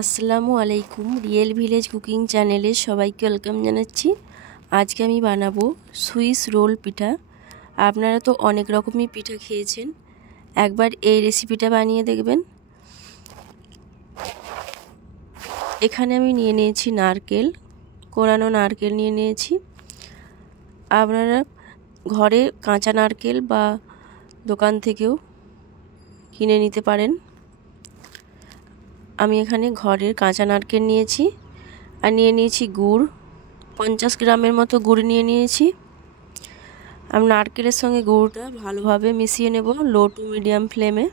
আসসালামু আলাইকুম। Real village cooking চ্যানেলে সবাইকে ওয়েলকাম জানাচ্ছি। আজকে আমি বানাবো সুইস রোল পিঠা। আপনারা তো অনেক রকমই পিঠা খেয়েছেন, একবার এই রেসিপিটা বানিয়ে দেখবেন। এখানে আমি নিয়ে নিয়েছি নারকেল, কোরানো নারকেল নিয়ে নিয়েছি। আপনারা ঘরে কাঁচা নারকেল বা দোকান থেকেও কিনে নিতে পারেন। আমি এখানে ঘরের কাঁচা নারকেল নিয়েছি আর নিয়ে নিয়েছি গুড়, 50 গ্রামের মতো গুড় নিয়ে নিয়েছি। আমি নারকেলের সঙ্গে গুড়টা ভালোভাবে মিশিয়ে নেব লো টু মিডিয়াম ফ্লেমে।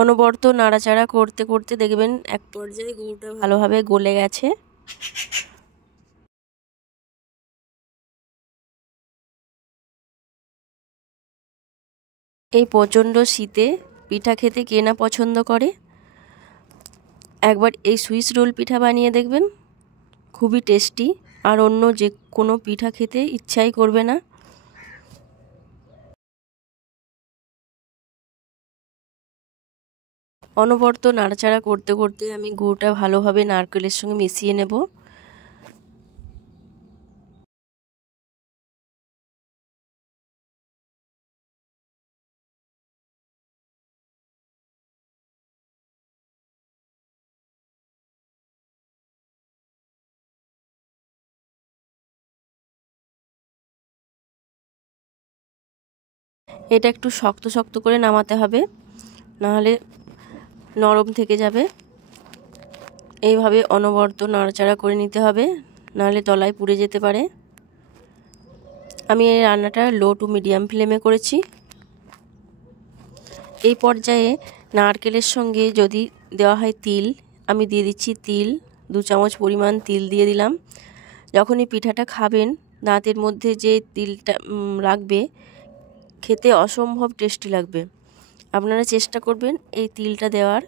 অনবরত নাড়াচাড়া করতে করতে দেখবেন এক পর্যায়ে গুড়টা ভালোভাবে গলে গেছে। এই প্রচণ্ড শীতে পিঠা খেতে কে না পছন্দ করে। একবার এই সুইস রোল পিঠা বানিয়ে দেখবেন, খুবই টেস্টি, আর অন্য যে কোনো পিঠা খেতে ইচ্ছাই করবে না। অনবরত নাড়াচাড়া করতে করতে আমি গুড়টা ভালোভাবে নারকেলের সঙ্গে মিশিয়ে নেব। এটা একটু শক্ত শক্ত করে নামাতে হবে, নাহলে নরম থেকে যাবে। এইভাবে অনবরত নাড়াচাড়া করে নিতে হবে, নাহলে তলায় পুড়ে যেতে পারে। আমি এই রান্নাটা লো টু মিডিয়াম ফ্লেমে করেছি। এই পর্যায়ে নারকেলের সঙ্গে যদি দেওয়া হয় তিল, আমি দিয়ে দিচ্ছি তিল, 2 চামচ পরিমাণ তিল দিয়ে দিলাম। যখনই পিঠাটা খাবেন দাঁতের মধ্যে যে তিলটা রাখবে, খেতে অসম্ভব টেস্টি লাগবে। আপনারা চেষ্টা করবেন এই তিলটা দেওয়ার,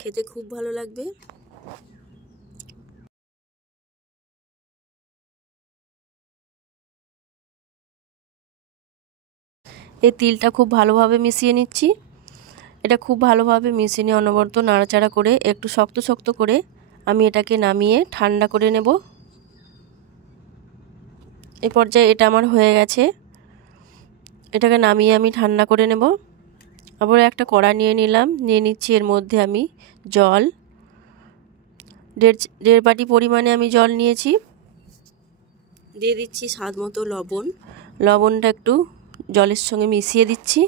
খেতে খুব ভালো লাগবে। এই তিলটা খুব ভালোভাবে মিশিয়ে নিচ্ছি। এটা খুব ভালোভাবে মিশিয়ে নিয়ে অনবরত নাড়াচাড়া করে একটু শক্ত শক্ত করে আমি এটাকে নামিয়ে ঠান্ডা করে নেব। এই পর্যায়ে এটা আমার হয়ে গেছে, এটাকে নামিয়ে আমি ঠান্ডা করে নেব। আবার একটা কড়া নিয়ে নিলাম, নিয়ে নিচ্ছি এর মধ্যে আমি জল, দেড় বাটি পরিমাণে আমি জল নিয়েছি। দিয়ে দিচ্ছি স্বাদ মতো লবণ, লবণটা একটু জলের সঙ্গে মিশিয়ে দিচ্ছি।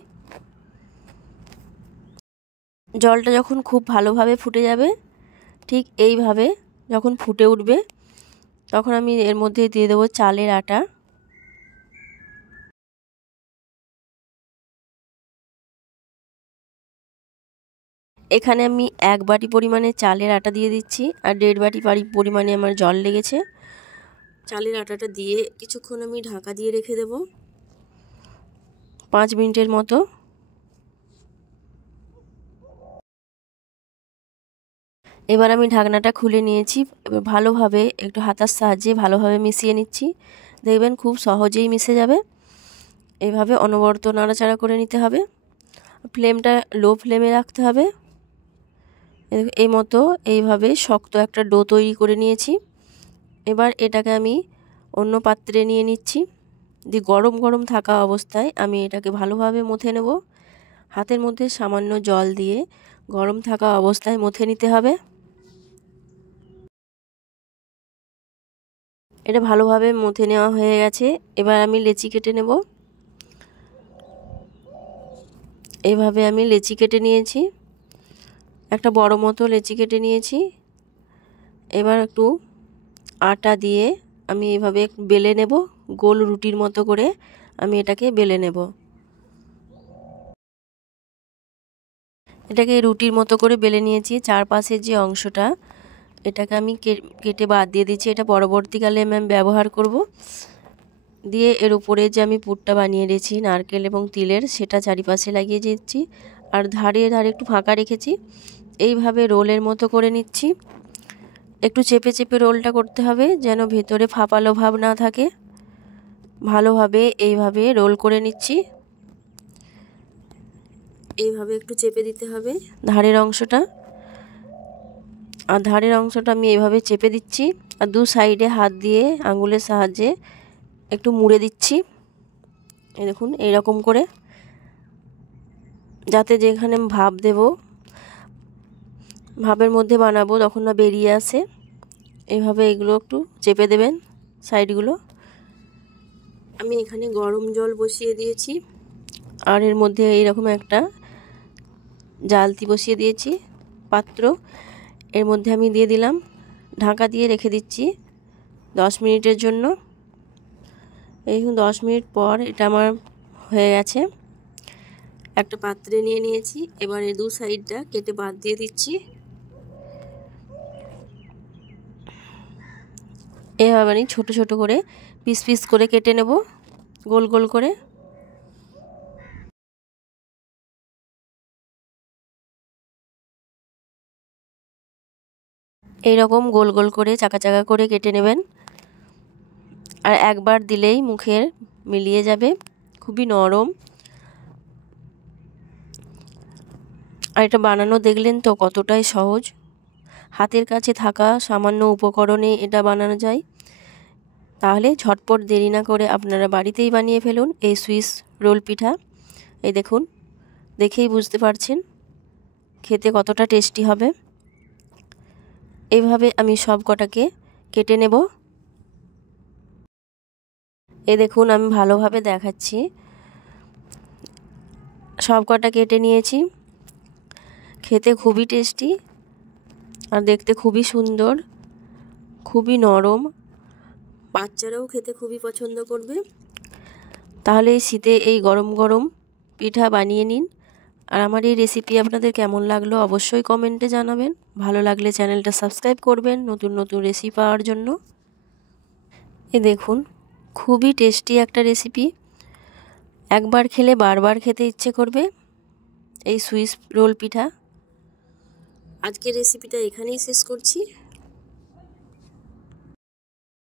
জলটা যখন খুব ভালোভাবে ফুটে যাবে, ঠিক এইভাবে যখন ফুটে উঠবে, তখন আমি এর মধ্যে দিয়ে দেবো চালের আটা। এখানে আমি 1 বাটি পরিমাণে চালের আটা দিয়ে দিচ্ছি, আর 1.5 বাটি পরিমাণে আমার জল লেগেছে। চালের আটাটা দিয়ে কিছুক্ষণ আমি ঢাকা দিয়ে রেখে দেব, 5 মিনিটের মতো। এবার আমি ঢাকনাটা খুলে নিয়েছি। এবার ভালোভাবে একটু হাতার সাহায্যে ভালোভাবে মিশিয়ে নিচ্ছি, দেখবেন খুব সহজেই মিশে যাবে। এইভাবে অনবরত নাড়াচাড়া করে নিতে হবে, ফ্লেমটা লো ফ্লেমে রাখতে হবে। এই মতো এইভাবে শক্ত একটা ডো তৈরি করে নিয়েছি। এবার এটাকে আমি অন্য পাত্রে নিয়ে নিচ্ছি, দিয়ে গরম গরম থাকা অবস্থায় আমি এটাকে ভালোভাবে মথে নেব। হাতের মধ্যে সামান্য জল দিয়ে গরম থাকা অবস্থায় মথে নিতে হবে। এটা ভালোভাবে মথে নেওয়া হয়ে গেছে। এবার আমি লেচি কেটে নেব। এইভাবে আমি লেচি কেটে নিয়েছি, একটা বড় মতো লেচি কেটে নিয়েছি। এবার একটু আটা দিয়ে আমি এইভাবে বেলে নেব, গোল রুটির মতো করে আমি এটাকে বেলে নেব। এটাকে রুটির মতো করে বেলে নিয়েছি। চারপাশের যে অংশটা, এটাকে আমি কেটে বাদ দিয়ে দিচ্ছি, এটা পরবর্তীকালে আমি ব্যবহার করব। দিয়ে এর উপরে যে আমি পুরটা বানিয়ে রেখেছি নারকেল এবং তিলের, সেটা চারিপাশে লাগিয়ে দিচ্ছি, আর ধারে ধারে একটু ফাঁকা রেখেছি। এইভাবে রোলের মতো করে নিচ্ছি। একটু চেপে চেপে রোলটা করতে হবে, যেন ভেতরে ফাঁপালো ভাব না থাকে। ভালোভাবে এইভাবে রোল করে নিচ্ছি। এইভাবে একটু চেপে দিতে হবে ধারের অংশটা, আর ধারের অংশটা আমি এইভাবে চেপে দিচ্ছি আর দু সাইডে হাত দিয়ে আঙুলের সাহায্যে একটু মুড়ে দিচ্ছি। এই দেখুন এইরকম করে, যাতে যেখানে ভাপ দেব, ভাপের মধ্যে বানাবো তখন না বেরিয়ে আসে। এইভাবে এগুলো একটু চেপে দেবেন সাইডগুলো। আমি এখানে গরম জল বসিয়ে দিয়েছি আর এর মধ্যে এইরকম একটা জালতি বসিয়ে দিয়েছি পাত্র, এর মধ্যে আমি দিয়ে দিলাম, ঢাকা দিয়ে রেখে দিচ্ছি 10 মিনিটের জন্য। এই 10 মিনিট পর এটা আমার হয়ে গেছে। একটা পাত্রে নিয়ে নিয়েছি, এবার এই দু সাইডটা কেটে বাদ দিয়ে দিচ্ছি। এভাবে আমি ছোট ছোট করে পিস পিস করে কেটে নেব, গোল গোল করে। এইরকম গোল গোল করে চাকা চাকা করে কেটে নেবেন, আর একবার দিলেই মুখে মিলিয়ে যাবে, খুবই নরম। আর এটা বানানো দেখলেন তো কতটাই সহজ, হাতের কাছে থাকা সামান্য উপকরণে এটা বানানো যায়। তাহলে ঝটপট দেরি না করে আপনারা বাড়িতেই বানিয়ে ফেলুন এই সুইস রোল পিঠা। এই দেখুন, দেখেই বুঝতে পারছেন খেতে কতটা টেস্টি হবে। এইভাবে আমি সব কটাকে কেটে নেব। এই দেখুন আমি ভালোভাবে দেখাচ্ছি, সব কটা কেটে নিয়েছি। খেতে খুবই টেস্টি আর দেখতে খুবই সুন্দর, খুবই নরম, বাচ্চারাও খেতে খুবই পছন্দ করবে। তাহলে এই শীতে এই গরম গরম পিঠা বানিয়ে নিন। আর আমার এই রেসিপি আপনাদের কেমন লাগলো অবশ্যই কমেন্টে জানাবেন। ভালো লাগলে চ্যানেলটা সাবস্ক্রাইব করবেন নতুন নতুন রেসিপি পাওয়ার জন্য। এই দেখুন খুবই টেস্টি একটা রেসিপি, একবার খেলে বারবার খেতে ইচ্ছে করবে এই সুইস রোল পিঠা। আজকের রেসিপিটা এখানেই শেষ করছি।